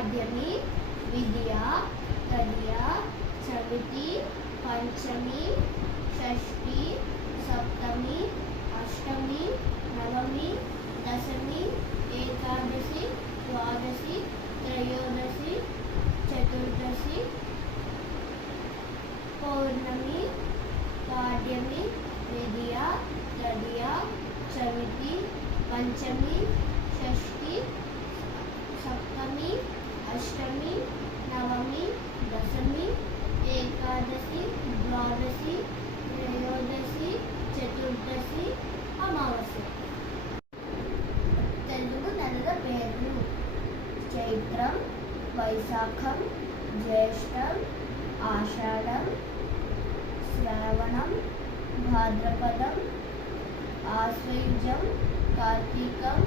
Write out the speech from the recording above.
పాడ్యమి, విద్య, తదియ, చవితి, పంచమి, షష్ఠి, సప్తమి, అష్టమి, నవమి, దశమి, ఏకాదశి, ద్వాదశి, త్రయోదశి, చతుర్దశి, పౌర్ణమి, పాడ్యమి, విద్య, తదియ, చవితి, పంచమి, షష్ఠి, సప్తమి, అష్టమి, నవమి, దశమి, ఏకాదశి, ద్వాదశి, త్రయోదశి, చతుర్దశి, అమావాస్య. తెలుగు నెలల పేర్లు: చైత్రం, వైశాఖం, జ్యేష్టం, ఆషాఢం, శ్రావణం, భాద్రపదం, ఆశ్వయుజం, కార్తీకం,